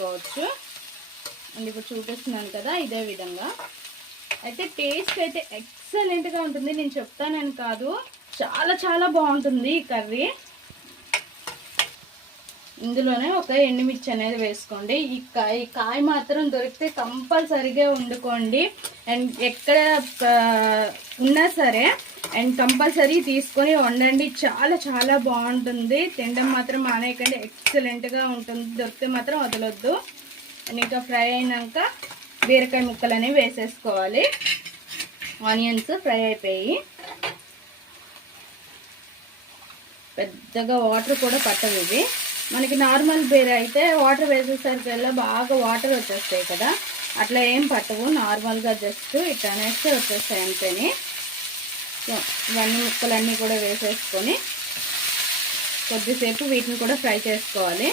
వేసేసుకోవచ్చు. అండ్ ఇప్పుడు చూపిస్తున్నాను కదా ఇదే విధంగా. అయితే టేస్ట్ అయితే ఎక్సలెంట్గా ఉంటుంది, నేను చెప్తానని కాదు, చాలా చాలా బాగుంటుంది ఈ కర్రీ. ఇందులోనే ఒక ఎండుమిర్చి అనేది వేసుకోండి. ఈ కాయ మాత్రం దొరికితే కంపల్సరీగా వండుకోండి. అండ్ ఎక్కడ ఉన్నా సరే అండ్ కంపల్సరీ తీసుకొని వండండి, చాలా చాలా బాగుంటుంది. తినడం మాత్రం మానేయకండి, ఎక్సలెంట్గా ఉంటుంది. దొరికితే మాత్రం వదలొద్దు. అండ్ ఇంకా ఫ్రై అయినాక బీరకాయ ముక్కలు అనేవి వేసేసుకోవాలి. ఆనియన్స్ ఫ్రై అయిపోయి పెద్దగా వాటర్ కూడా పట్టవు ఇవి. మనకి నార్మల్ బీర అయితే వాటర్ వేసేసరికి బాగా వాటర్ వచ్చేస్తాయి కదా, అట్లా ఏం పట్టవు. నార్మల్గా జస్ట్ ఇట్లా అనేస్తే వచ్చేస్తాయి అంతేని. ఇవన్నీ ముక్కలన్నీ కూడా వేసేసుకొని కొద్దిసేపు వీటిని కూడా ఫ్రై చేసుకోవాలి.